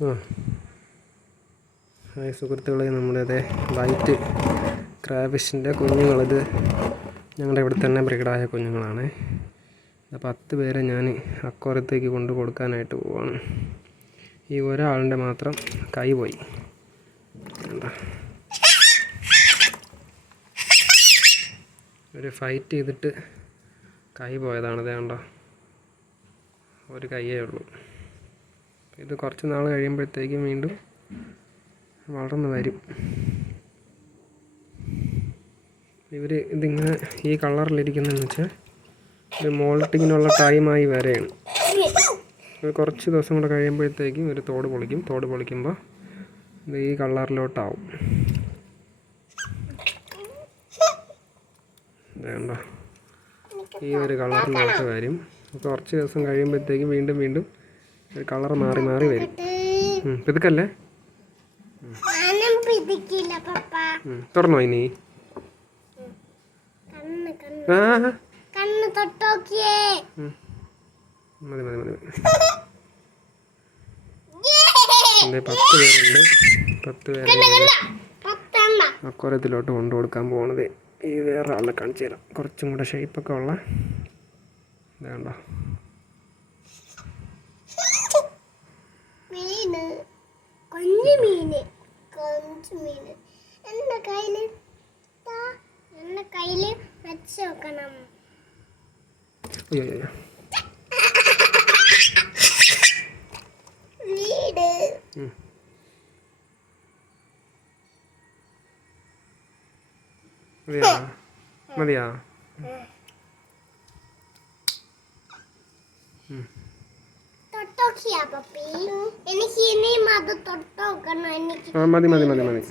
Hi സുഹൃത്തുക്കളെ നമ്മുടെ അതേ വൈറ്റ് ക്രാബിഷിന്റെ കുഞ്ഞുങ്ങളിത് ഞങ്ങളുടെ ഇവിടെ തന്നെ ബ്രീഡായ കുഞ്ഞുങ്ങളാണ്. പത്ത് പേരെ ഞാൻ അക്കോറത്തേക്ക് കൊണ്ട് കൊടുക്കാനായിട്ട് പോവാണ്. ഈ ഒരാളിന്റെ മാത്രം കൈ പോയി? ഒരു ഫൈറ്റ് ചെയ്തിട്ട് കൈ പോയതാണ്. ഇത് കണ്ടോ? ഒരു കൈയേ ഉള്ളൂ. ഇത് കുറച്ച് നാൾ കഴിയുമ്പോഴത്തേക്കും വീണ്ടും വളർന്നു വരും. ഇവർ ഇതിങ്ങനെ ഈ കളറിലിരിക്കുന്നതെന്ന് വെച്ചാൽ ഇത് മോൾട്ടിങ്ങിനുള്ള ടൈമായി വരെയാണ്. ഒരു കുറച്ച് ദിവസം കൂടെ കഴിയുമ്പോഴത്തേക്കും ഒരു തോട് പൊളിക്കും. തോട് പൊളിക്കുമ്പോൾ ഇത് ഈ കളറിലോട്ടാവും. വേണ്ട ഈ ഒരു കളറിലോട്ട് വരും. കുറച്ച് ദിവസം കഴിയുമ്പോഴത്തേക്കും വീണ്ടും വീണ്ടും കളർ മാറി മാറി വരും. പിതുക്കല്ലേ? തുറന്നോ ഇനി. മതി മതി മതി. എന്റെ പത്ത് പേരുണ്ട്. പത്ത് പേരുണ്ട്. പത്തെണ്ണ അക്കുറത്തിലോട്ട് കൊണ്ടു കൊടുക്കാൻ പോണത്. ഈ വേറെ ആളെ കാണിച്ചു തരാം. കുറച്ചും കൂടെ ഷേപ്പൊക്കെ ഉള്ള. ഇതാണ്ടോ മീന് കൊഞ്ചു മീന് മീന് എന്റെ കയ്യിൽ ദാ, എന്റെ കയ്യിൽ വെച്ച് വെക്കണം. വീട്. മതിയാ? മതിയാ? തൊട്ടോക്കിയാ പപ്പി. എനിക്ക് ഇനിയും അത് തൊട്ടോക്കണം എനിക്ക് ആ മതി മതി മതി മതി.